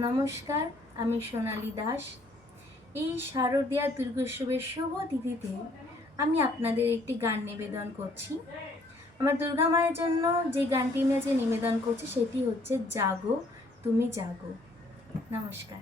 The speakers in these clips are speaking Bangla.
নমস্কার, আমি সোনালী দাস। এই শারদীয়া দুর্গোৎসবের শুভ তিথিতে আমি আপনাদের একটি গান নিবেদন করছি। আমার দুর্গা মায়ের জন্য যে গানটি আমি আজকে নিবেদন করছি সেটি হচ্ছে জাগো তুমি জাগো। নমস্কার।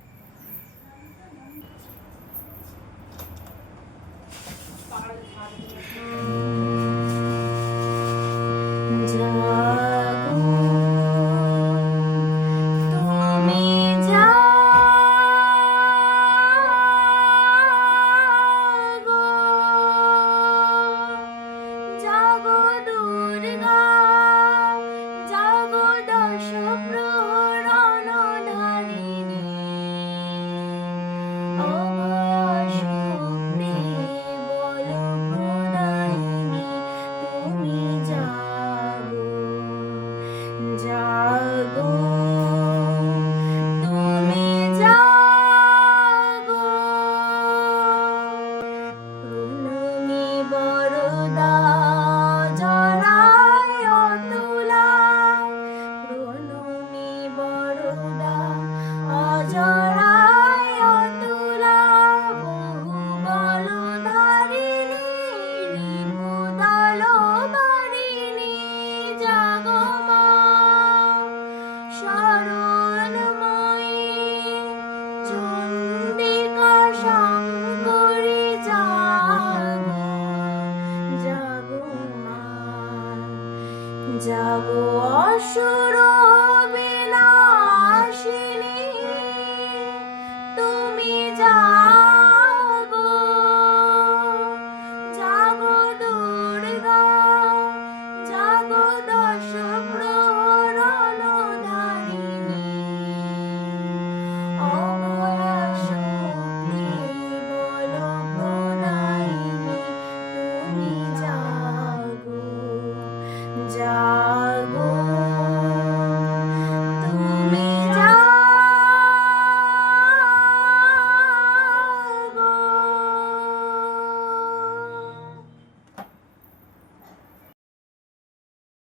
জাগো অসুর বিনাশিনী।